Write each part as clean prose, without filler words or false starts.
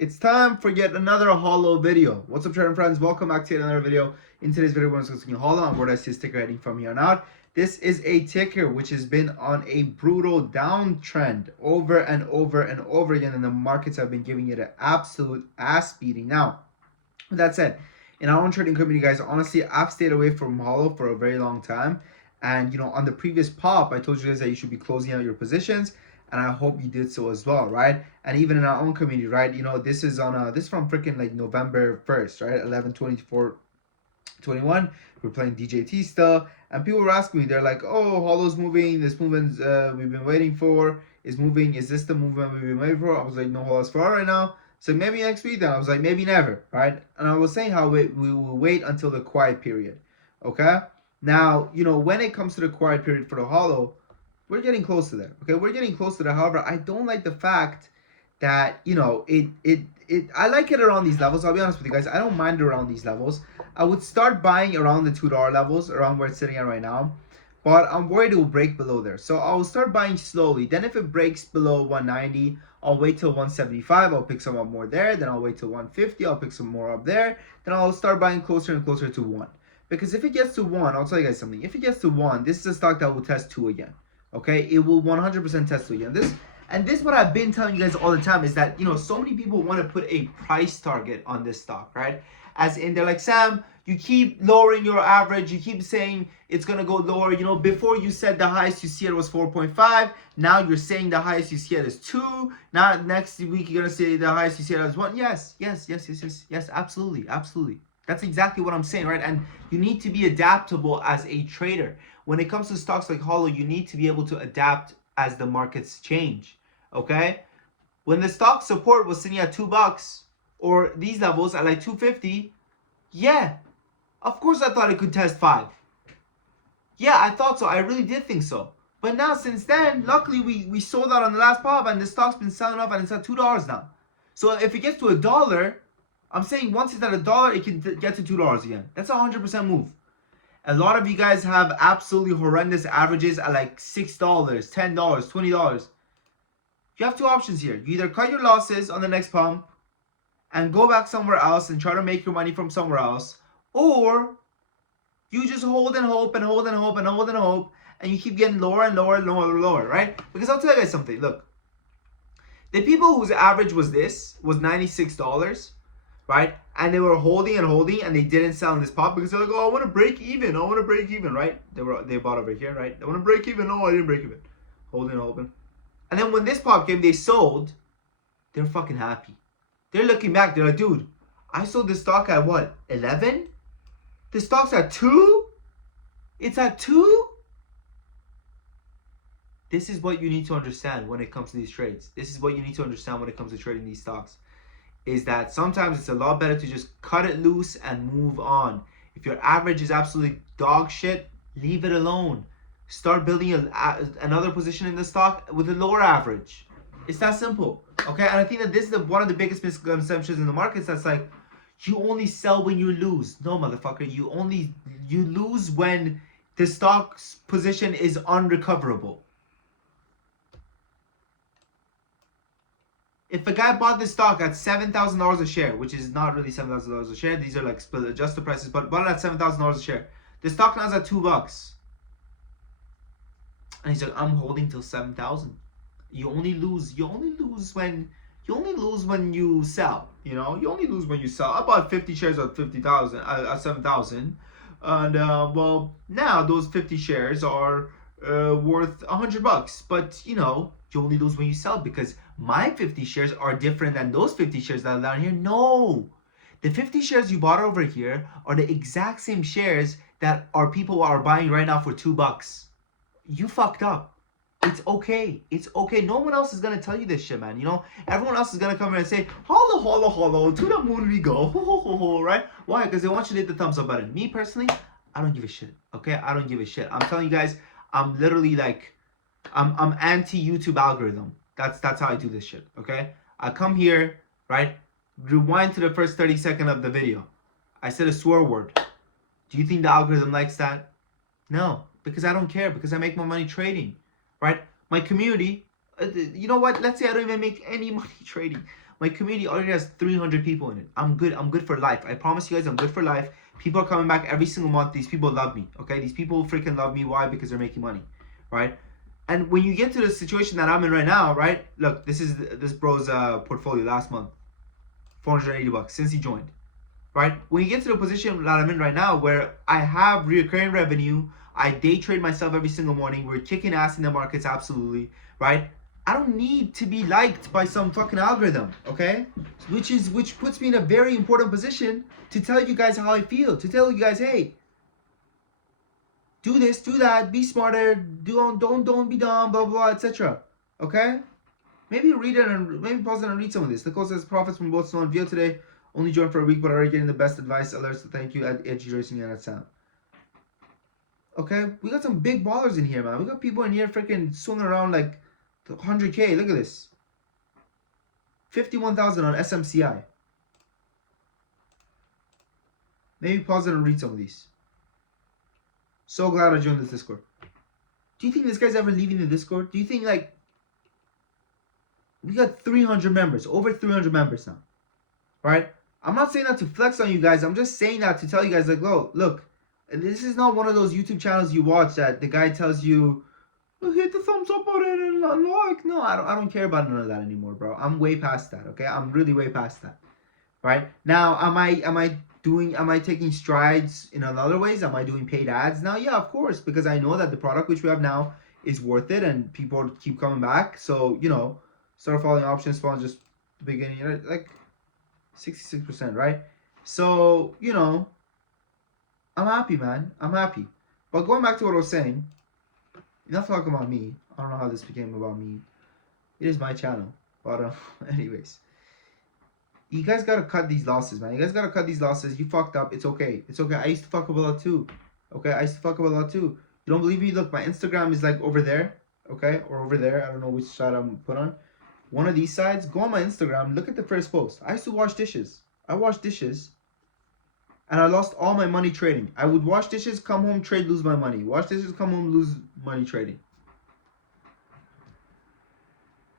It's time for yet another Holo video. What's up, trading friends? Welcome back to another video. In today's video, we're discussing Holo and where I see a ticker heading from here on out. This is a ticker which has been on a brutal downtrend over and over and over again, and the markets have been giving it an absolute ass beating. Now, with that said, in our own trading community, guys, honestly, I've stayed away from Holo for a very long time. And on the previous pop, I told you guys that you should be closing out your positions, and I hope you did so as well, right? And even in our own community, right? This is on this is from freaking like November 1st, right? 11/24/21. We're playing DJT still, and people were asking me, they're like, "Oh, Holo's moving. This movement's we've been waiting for is moving. Is this the movement we've been waiting for?" I was like, "No, Holo's far right now." So maybe next week. Then I was like, maybe never, right? And I was saying how we will wait until the quiet period, okay? Now, when it comes to the quiet period for the Holo, we're getting close to there. Okay, we're getting close to there. However, I don't like the fact that it I like it around these levels. I'll be honest with you guys. I don't mind around these levels. I would start buying around the $2 levels, around where it's sitting at right now. But I'm worried it will break below there. So I'll start buying slowly. Then if it breaks below 190, I'll wait till 175. I'll pick some up more there. Then I'll wait till 150. I'll pick some more up there. Then I'll start buying closer and closer to 1. Because if it gets to 1, I'll tell you guys something. If it gets to 1, this is a stock that will test 2 again. Okay, it will 100% test again. This what I've been telling you guys all the time is that so many people want to put a price target on this stock, right? As in, they're like, Sam, you keep lowering your average. You keep saying it's gonna go lower. Before you said the highest you see it was 4.5. Now you're saying the highest you see it is 2. Now next week you're gonna say the highest you see it is 1. Yes, absolutely, absolutely. That's exactly what I'm saying, right? And you need to be adaptable as a trader. When it comes to stocks like Holo, you need to be able to adapt as the markets change. Okay? When the stock support was sitting at $2 or these levels at like 250, yeah, of course I thought it could test 5. Yeah, I thought so. I really did think so. But now since then, luckily we sold out on the last pop and the stock's been selling off and it's at $2 now. So if it gets to $1, I'm saying once it's at $1, it can get to $2 again. That's a 100% move. A lot of you guys have absolutely horrendous averages at like $6, $10, $20. You have two options here. You either cut your losses on the next pump and go back somewhere else and try to make your money from somewhere else, or you just hold and hope and hold and hope and hold and hope, and you keep getting lower and lower and lower and lower, right? Because I'll tell you guys something. Look, the people whose average was $96, right? And they were holding and holding, and they didn't sell in this pop because they're like, "Oh, I want to break even. I want to break even," right? They bought over here, right? They want to break even. No, I didn't break even. Holding and holding. And then when this pop came, they sold. They're fucking happy. They're looking back. They're like, "Dude, I sold this stock at what? 11? The stock's at 2? It's at 2?" This is what you need to understand when it comes to these trades. This is what you need to understand when it comes to trading these stocks. Is that sometimes it's a lot better to just cut it loose and move on. If your average is absolutely dog shit, leave it alone. Start building another position in the stock with a lower average. It's that simple. Okay, and I think that this is one of the biggest misconceptions in the markets. That's like, you only sell when you lose. No, motherfucker, you lose when the stock's position is unrecoverable. If a guy bought this stock at $7,000 a share, which is not really $7,000 a share, these are like split adjusted prices, but bought it at $7,000 a share. The stock now is at $2. And he's like, "I'm holding till 7,000. You only lose when you sell. You only lose when you sell. I bought 50 shares at 50,000 at 7,000, and well, now those 50 shares are worth $100. But you only lose when you sell, because my 50 shares are different than those 50 shares that are down here. No, the 50 shares you bought over here are the exact same shares that people are buying right now for $2. You fucked up. It's okay. It's okay. No one else is gonna tell you this shit, man. Everyone else is gonna come here and say, "Holo, holo, holo, to the moon we go." Ho, ho, ho, ho, right? Why? Because they want you to hit the thumbs up button. Me personally, I don't give a shit. Okay, I don't give a shit. I'm telling you guys, I'm literally like, I'm anti YouTube algorithm. That's how I do this shit. Okay, I come here, right? Rewind to the first 30 seconds of the video. I said a swear word. Do you think the algorithm likes that? No, because I don't care, because I make my money trading, right? My community, you know what? Let's say I don't even make any money trading. My community already has 300 people in it. I'm good. I'm good for life. I promise you guys, I'm good for life. People are coming back every single month. These people love me. Okay, these people freaking love me. Why? Because they're making money, right? And when you get to the situation that I'm in right now, right? Look, this is this bro's portfolio last month, $480 since he joined, right? When you get to the position that I'm in right now, where I have recurring revenue, I day trade myself every single morning. We're kicking ass in the markets, absolutely, right? I don't need to be liked by some fucking algorithm, okay? Which puts me in a very important position to tell you guys how I feel, to tell you guys, hey, do this, do that, be smarter, don't be dumb, blah blah, etc. Okay? Maybe read it and maybe pause it and read some of this. Nicole says profits from both Snow and Vio today. Only joined for a week, but already getting the best advice, alerts. So thank you at Edgy Racing and at Sound. Okay, we got some big ballers in here, man. We got people in here freaking swinging around like 100K. Look at this. 51,000 on SMCI. Maybe pause it and read some of these. So glad I joined this Discord. Do you think this guy's ever leaving the Discord? Do you think like we got 300 members, over 300 members now, right? I'm not saying that to flex on you guys. I'm just saying that to tell you guys like, look, this is not one of those YouTube channels you watch that the guy tells you, oh, hit the thumbs up button and like. No, I don't care about none of that anymore, bro. I'm way past that. Okay, I'm really way past that. Right now, am I taking strides in other ways? Am I doing paid ads now? Yeah, of course, because I know that the product which we have now is worth it and people keep coming back. So, start following options from just the beginning, like 66%, right? So, I'm happy, man. I'm happy. But going back to what I was saying, enough talking about me. I don't know how this became about me. It is my channel. But anyways. You guys gotta cut these losses, man. You guys gotta cut these losses. You fucked up. It's okay. It's okay. I used to fuck up a lot too. Okay? I used to fuck up a lot too. You don't believe me? Look, my Instagram is like over there. Okay? Or over there. I don't know which side I'm put on. One of these sides. Go on my Instagram. Look at the first post. I used to wash dishes. I washed dishes. And I lost all my money trading. I would wash dishes, come home, trade, lose my money. Wash dishes, come home, lose money trading.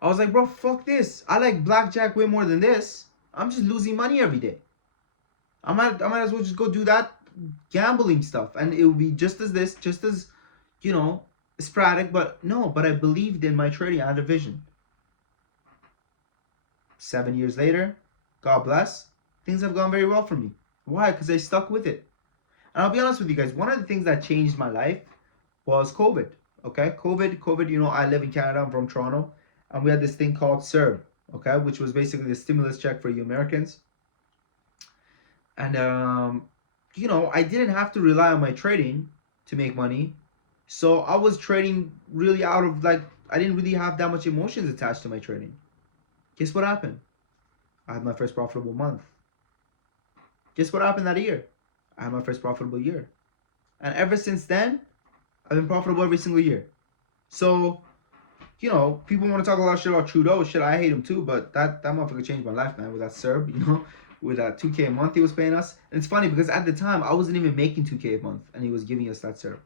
I was like, bro, fuck this. I like blackjack way more than this. I'm just losing money every day. I might as well just go do that gambling stuff, and it will be just as sporadic. But no, but I believed in my trading. I had a vision. 7 years later, God bless, things have gone very well for me. Why? Because I stuck with it. And I'll be honest with you guys. One of the things that changed my life was COVID. Okay, COVID. I live in Canada. I'm from Toronto, and we had this thing called CERB. Okay, which was basically the stimulus check for you Americans. And, I didn't have to rely on my trading to make money. So I was trading really out of, I didn't really have that much emotions attached to my trading. Guess what happened? I had my first profitable month. Guess what happened that year? I had my first profitable year. And ever since then, I've been profitable every single year. So, people want to talk a lot of shit about Trudeau. Shit, I hate him too, but that motherfucker changed my life, man, with that CERB, with that 2K a month he was paying us. And it's funny because at the time, I wasn't even making 2K a month, and he was giving us that CERB.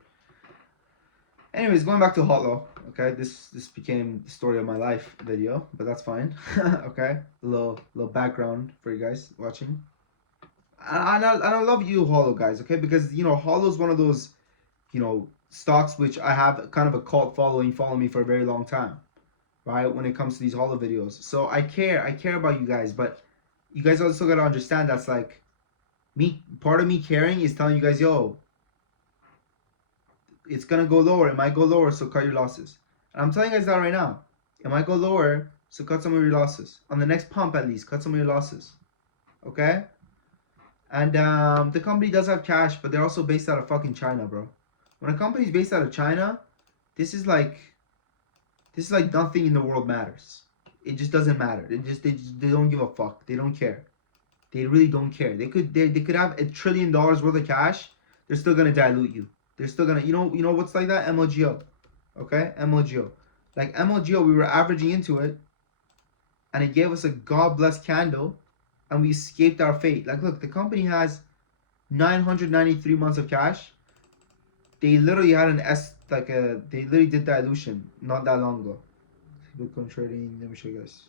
Anyways, going back to Holo, okay, this became the story of my life video, but that's fine, okay? A little background for you guys watching. And I love you, Holo, guys, okay? Because, Holo's one of those, stocks which I have kind of a cult following, follow me for a very long time, right? When it comes to these Holo videos. So I care about you guys, but you guys also gotta understand that's like me, part of me caring is telling you guys, yo, it's gonna go lower. It might go lower, so cut your losses. And I'm telling you guys that right now. It might go lower, so cut some of your losses. On the next pump, at least, cut some of your losses. Okay? And the company does have cash, but they're also based out of fucking China, bro. When a company's based out of China, this is like nothing in the world matters. It just doesn't matter. They don't give a fuck. They don't care. They really don't care. They could have $1 trillion worth of cash. They're still gonna dilute you. They're still gonna, you know what's like that? MLGO. Okay? MLGO. Like MLGO, we were averaging into it, and it gave us a God bless candle, and we escaped our fate. Like, look, the company has 993 months of cash. They literally had they literally did dilution not that long ago. Bitcoin trading, let me show you guys.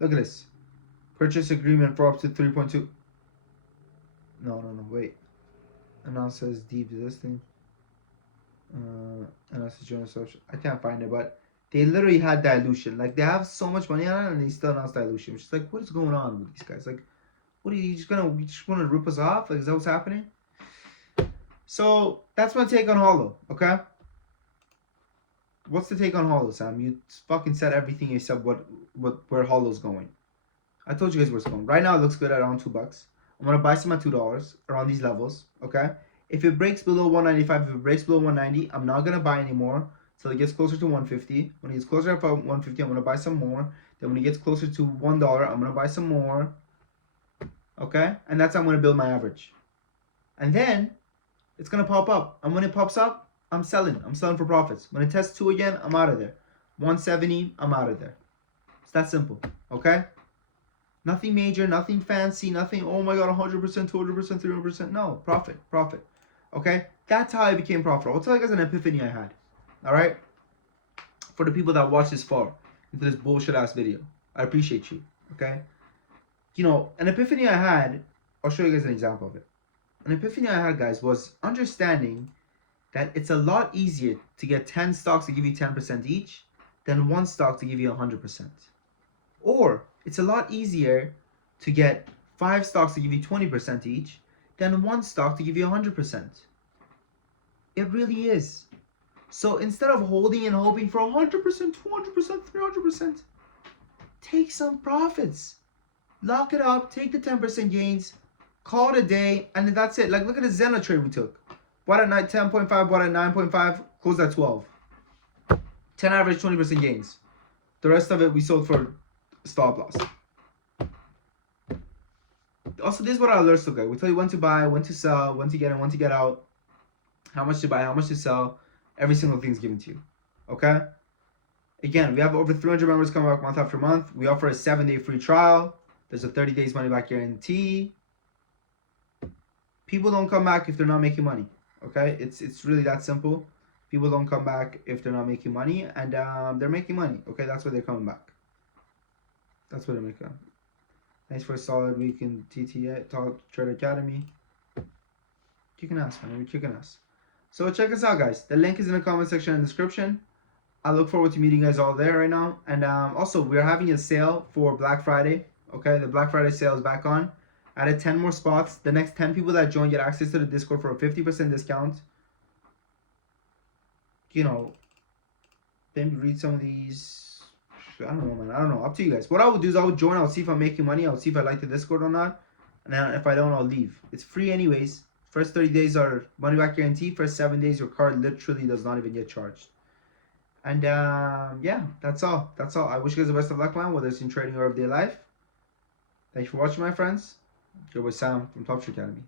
Look at this. Purchase agreement for up to 3.2. No, wait. Announce as deep listing. Announce as joint subscription. I can't find it, but they literally had dilution. Like, they have so much money on it, and they still announced dilution. Which is like, what is going on with these guys? Like, what are you just gonna rip us off? Like, is that what's happening? So that's my take on Holo. Okay. What's the take on Holo, Sam? You fucking said everything you said. Where Holo's going? I told you guys where it's going. Right now, it looks good at around $2. I'm gonna buy some at $2 around these levels. Okay. If it breaks below 195, if it breaks below 190, I'm not gonna buy anymore till it gets closer to 150. When it gets closer to 150, I'm gonna buy some more. Then when it gets closer to $1, I'm gonna buy some more. Okay, and that's how I'm gonna build my average. And then it's gonna pop up. And when it pops up, I'm selling. I'm selling for profits. When it tests 2 again, I'm out of there. 170, I'm out of there. It's that simple. Okay. Nothing major, nothing fancy, nothing, oh my god, 100%, 200%, 300%. No, profit. Okay? That's how I became profitable. I'll tell you guys an epiphany I had. Alright? For the people that watch this far into this bullshit ass video, I appreciate you. Okay? You know, an epiphany I had, I'll show you guys an example of it. An epiphany I had, guys, was understanding that it's a lot easier to get 10 stocks to give you 10% each than 1 stock to give you 100%. Or it's a lot easier to get 5 stocks to give you 20% each than 1 stock to give you 100%. It really is. So instead of holding and hoping for 100%, 200%, 300%, take some profits. Lock it up, take the 10% gains, call it a day, and then that's it. Like, look at the Zena trade we took. Bought at 10.5, bought at 9.5, closed at 12. 10 average, 20% gains. The rest of it we sold for stop loss. Also, this is what our alerts look like. We tell you when to buy, when to sell, when to get in, when to get out, how much to buy, how much to sell. Every single thing is given to you. Okay? Again, we have over 300 members coming back month after month. We offer a 7-day free trial. There's a 30 days money back guarantee. People don't come back if they're not making money. Okay? It's really that simple. People don't come back if they're not making money, and they're making money. Okay? That's why they're coming back. That's what they're making. Thanks for a solid week in TTA, Talk Trade Academy. Kicking ass, man. We're kicking ass. So check us out, guys. The link is in the comment section and description. I look forward to meeting you guys all there right now. And also, we're having a sale for Black Friday. Okay, the Black Friday sale is back on. Added 10 more spots. The next 10 people that join get access to the Discord for a 50% discount. You know, then read some of these. I don't know, man. I don't know. Up to you guys. What I would do is I would join. I'll see if I'm making money. I'll see if I like the Discord or not. And then if I don't, I'll leave. It's free anyways. First 30 days are money back guarantee. First 7 days, your card literally does not even get charged. And yeah, that's all. That's all. I wish you guys the best of luck, man, whether it's in trading or everyday life. Thanks for watching, my friends. Here with Sam from Top Trade Academy.